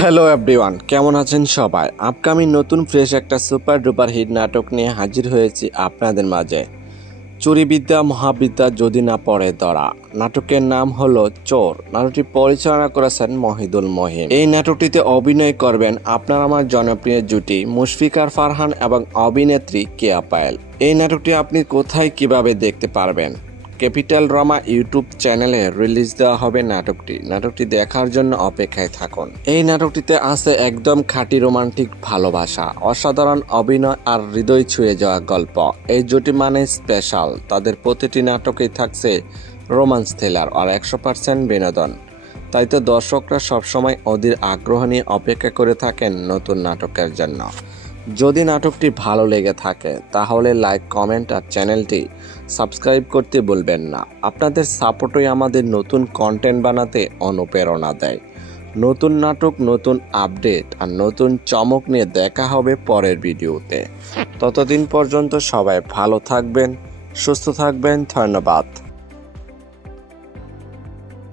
Hello everyone কেমন আছেন সবাই? আপকামিং নতুন ফ্রেশ একটা সুপার ডুপার হিট নাটক নিয়ে হাজির হয়েছি আপনাদের মাঝে। চুরিবিদ্যা, মহাবিদ্যা যদি না পড়ে ধরা। নাটকের নাম হলো চোর। নাটকটি পরিচালনা করেছেন মহিদুল মহিম। এই নাটকটিতে অভিনয় করবেন আপনার আমার জনপ্রিয় জুটি মুশফিকার ফারহান এবং অভিনেত্রী কেয়া পায়েল। এই নাটকটি আপনি কোথায় কীভাবে দেখতে পারবেন? ক্যাপিটাল রমা ইউটিউব চ্যানেলে রিলিজ দেওয়া হবে নাটকটি। নাটকটি দেখার জন্য অপেক্ষায় থাকুন। এই নাটকটিতে আছে একদম খাঁটি রোমান্টিক ভালোবাসা, অসাধারণ অভিনয় আর হৃদয় ছুঁয়ে যাওয়া গল্প। এই জুটি মানে স্পেশাল। তাদের প্রতিটি নাটকেই থাকছে রোমান্স থ্রিলার আর একশো পার্সেন্ট বিনোদন। তাই তো দর্শকরা সবসময় অধীর আগ্রহ নিয়ে অপেক্ষা করে থাকেন নতুন নাটকের জন্য। যদি নাটকটি ভালো লেগে থাকে, তাহলে লাইক কমেন্ট আর চ্যানেলটি সাবস্ক্রাইব করতে বলবেন না। আপনাদের সাপোর্টই আমাদের নতুন কন্টেন্ট বানাতে অনুপ্রেরণা দেয়। নতুন নাটক, নতুন আপডেট আর নতুন চমক নিয়ে দেখা হবে পরের ভিডিওতে। ততদিন পর্যন্ত সবাই ভালো থাকবেন, সুস্থ থাকবেন, ধন্যবাদ।